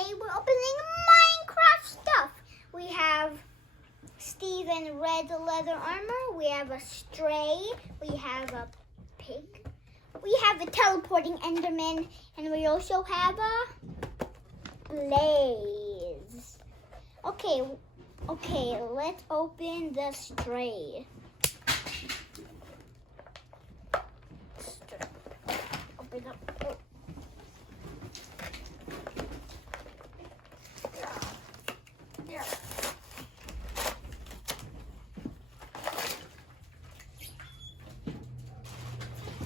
today we're opening Minecraft stuff. We have Steven red leather armor, we have a stray, we have a pig, we have a teleporting enderman, and we also have a blaze. Okay, let's open the stray. Open up. Oh.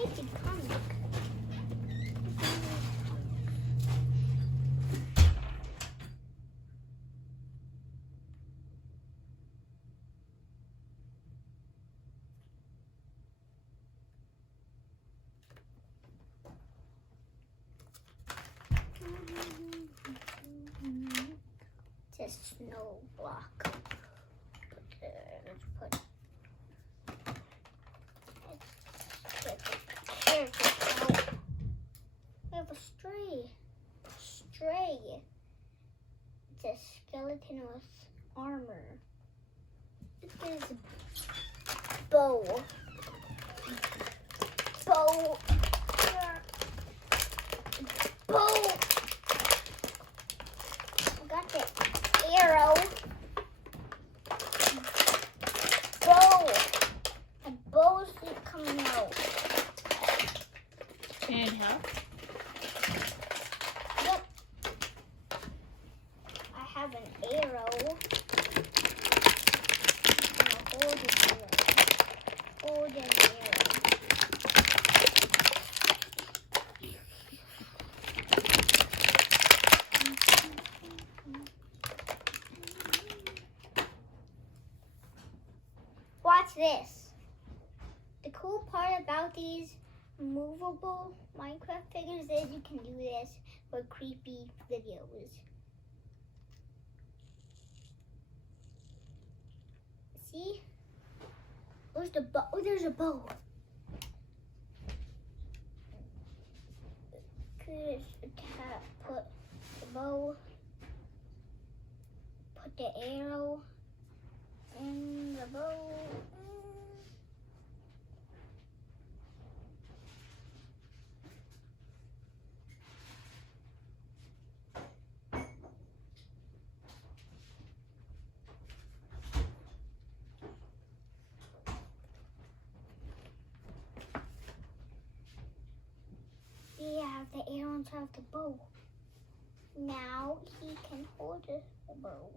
It's a comic. It's a snow block. Let's put we have a stray. It's a skeleton with armor. Look at his bow. Bow. I got the arrow. Bow. A bow's coming out. Can it help? Yep. I have an arrow. I'm gonna hold an arrow. Hold an arrow. Watch this. The cool part about these movable Minecraft figures is you can do this for creepy videos. See? Where's the bow? Oh, there's a bow. Put the bow. Put the arrow in the bow. We have the arrow inside of the bow. Now he can hold the bow.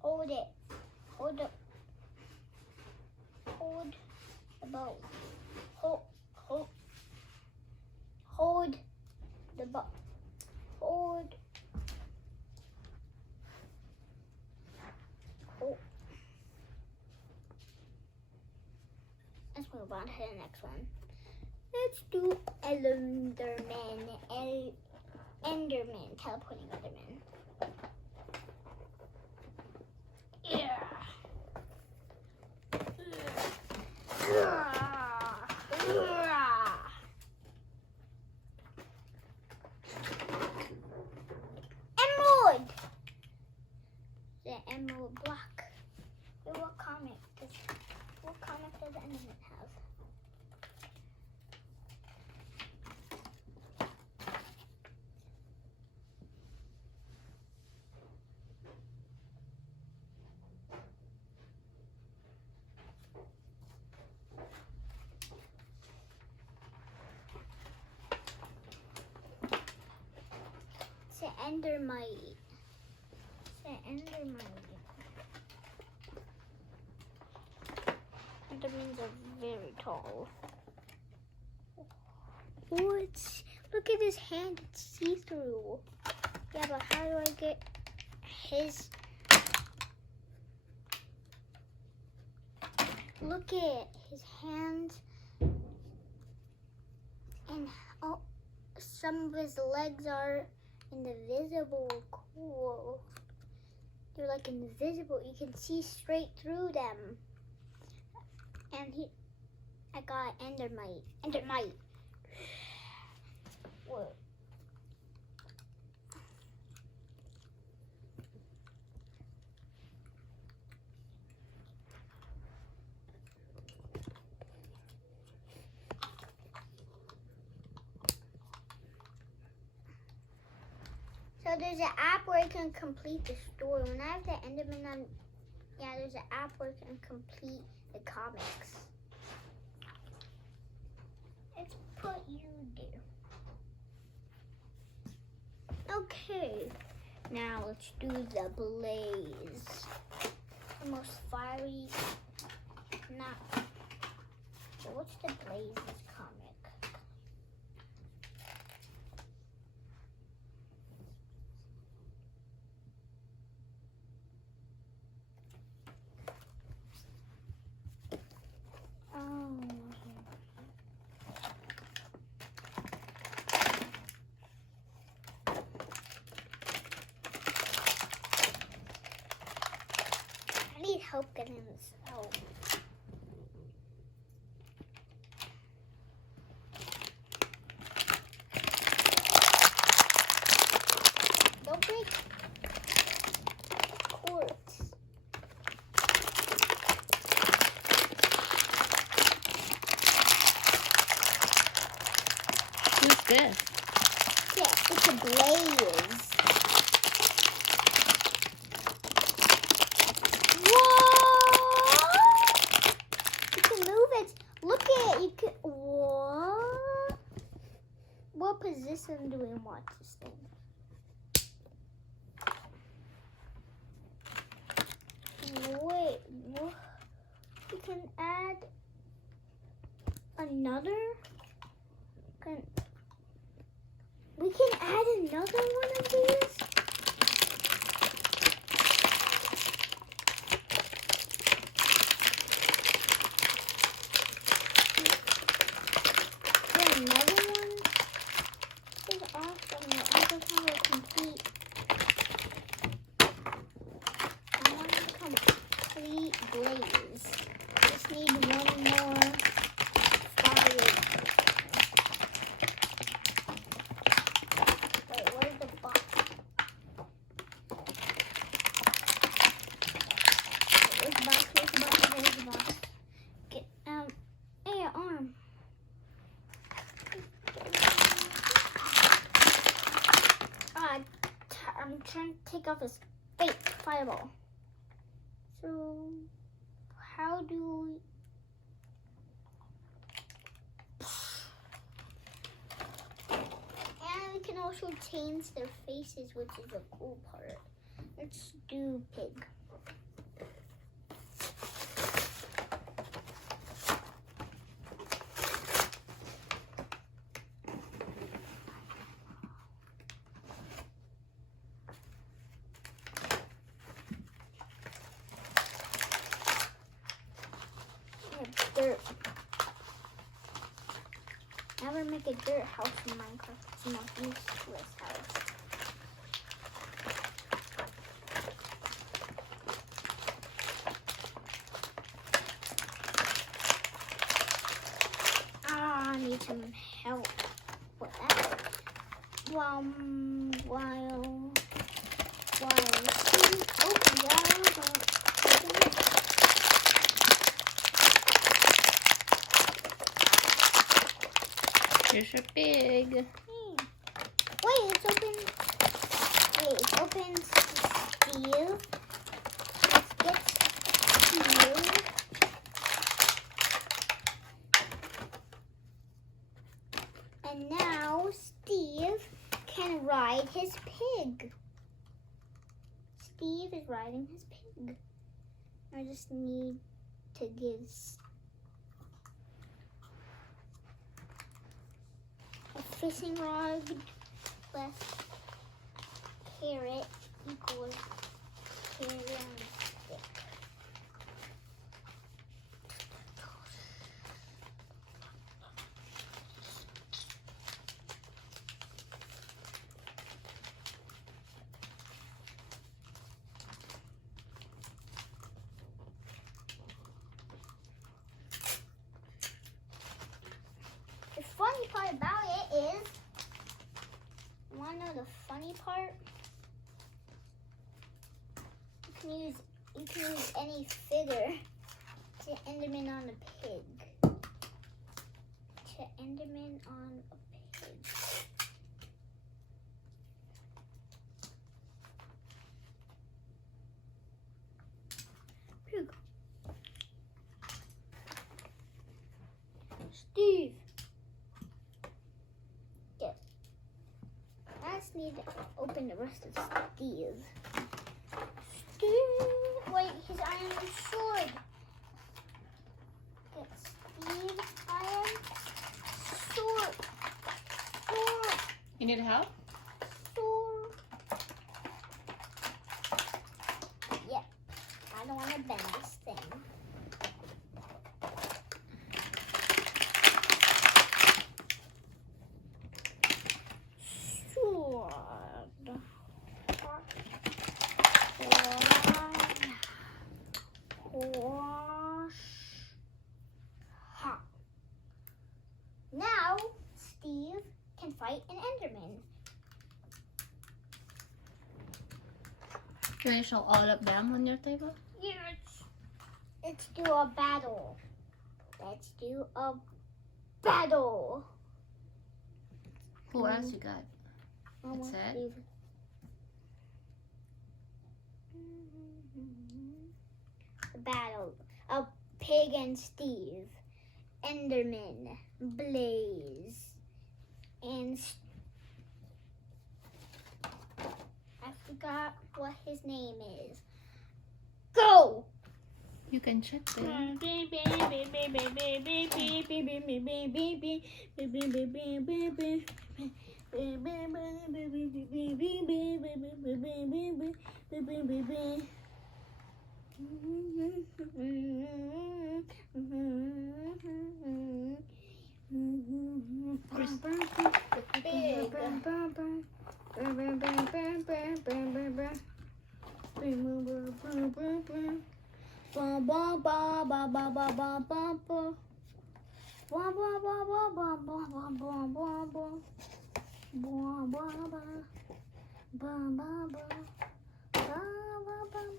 Hold it. Hold the bow. Hold the bow. Hold. Let's move on to the next one. Let's do Enderman. Enderman. Teleporting Enderman. Yeah. Emerald. The emerald block. What comic does Enderman have? It's an endermite. Endermans are very tall. What? Look at his hand. It's see-through. Yeah, but how do I get his? Look at his hands. And oh, some of his legs are invisible. Cool. They're like invisible. You can see straight through them. And I got Endermite. Whoa. there's an app where you can complete the story. When I have the Enderman on, yeah, there's an app where you can complete the comics. Let's put you there. Okay, now let's do the Blaze. The most fiery, not, so what's the Blaze's comic? I need help getting this out. Don't break cords. Who's this? Yeah, it's a Blaze. You can move it. Look at it. You can. What? What position do we want this thing? Wait. What? You can add another. We can add another one of these. Another one is awesome. I just want to complete. I want to complete Blaze. Just need one more fire. Wait, where's the box? Where's the box? Where's the box? Where's the box? Get hey, your arm. I'm trying to take off his fake fireball. So, how do we... And we can also change their faces, which is the cool part. Let's do pig. Dirt. Never make a dirt house in Minecraft. It's the most useless house. I need some help with that. While Here's your pig. Wait, it's open. Wait, it's open Steve. Let's get Steve. And now Steve can ride his pig. Steve is riding his pig. I just need to give a fishing rod plus carrot equals carrot on a stick. The funny part about it is, you wanna know the funny part? You can use any figure to Enderman on a pig. To Enderman on a pig. just need to open the rest of Steve. Steve, wait, his iron sword. Get Steve iron sword. Sword. You need help? Sword. Yep. I don't want to bend this thing. Now, Steve can fight an Enderman. Can you show all of them on your table? Yes. Let's do a battle. Let's do a battle. Who else you got? That's it? Steve. A battle. A pig and Steve. Enderman. Blaze. And I forgot what his name is. Go! You can check them.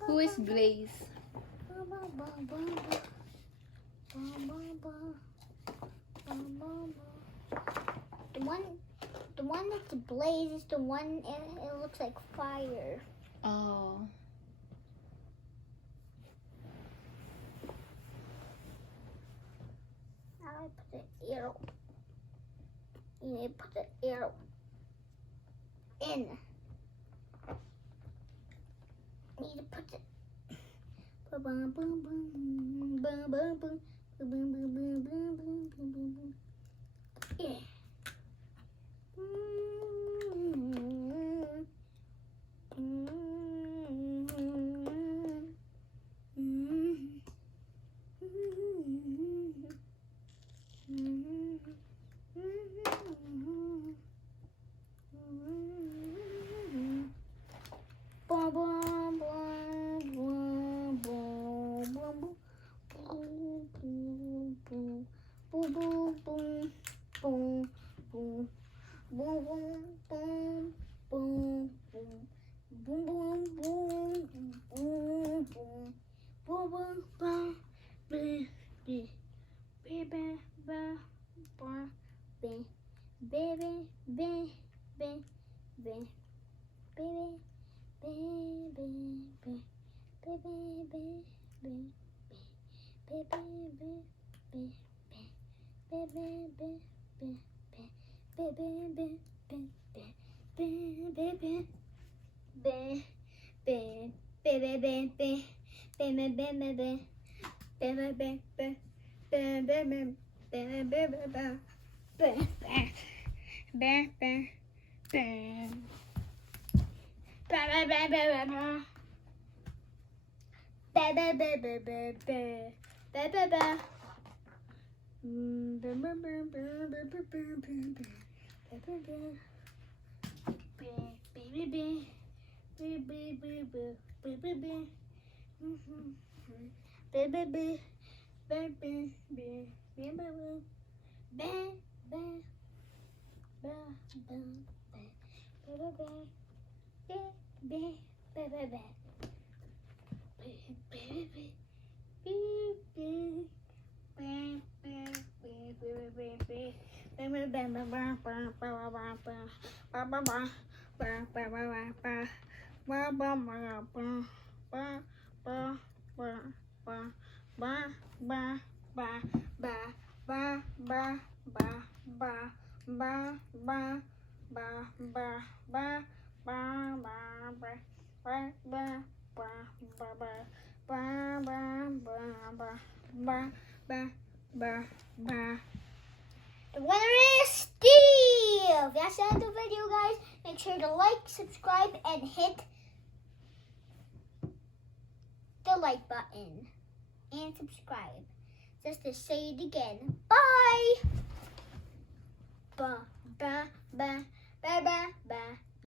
Who is Blaze? The one that's blaze is the one it looks like fire. Oh. Now I put the arrow. You need to put the arrow in. You need to put it. Yeah. ba ba ba ba ba ba ba ba ba ba ba ba ba ba ba ba ba. The winner is Steve! That's the end of the video, guys. Make sure to like, subscribe, and hit the like button. And subscribe. Just to say it again. Bye! Ba, ba, ba.